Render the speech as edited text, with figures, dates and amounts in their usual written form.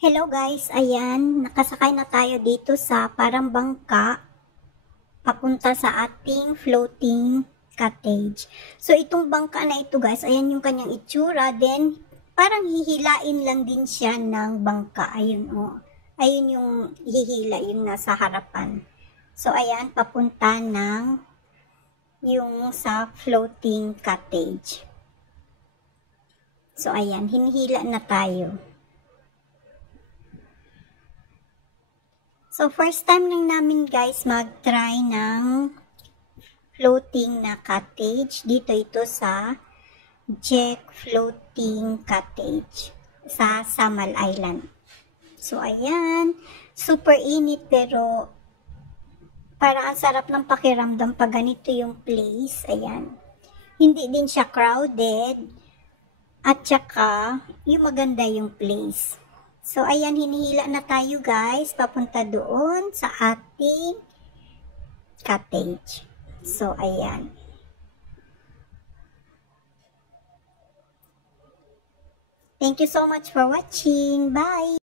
Hello guys, ayan, nakasakay na tayo dito sa parang bangka papunta sa ating floating cottage. So itong bangka na ito guys, ayan yung kanyang itsura, then parang hihilain lang din siya ng bangka. Ayun oh. Ayun yung hihila, yung nasa harapan. So ayan, papunta ng yung sa floating cottage. So ayan, hinihila na tayo. So, first time lang namin guys mag-try ng floating na cottage. Dito ito sa Jack Floating Cottage sa Samal Island. So, ayan. Super init pero parang ang sarap ng pakiramdam pag ganito yung place. Ayan. Hindi din siya crowded. At saka, yung maganda yung place. So, ayan, hinihila na tayo guys, papunta doon sa ating cottage. So, ayan. Thank you so much for watching. Bye!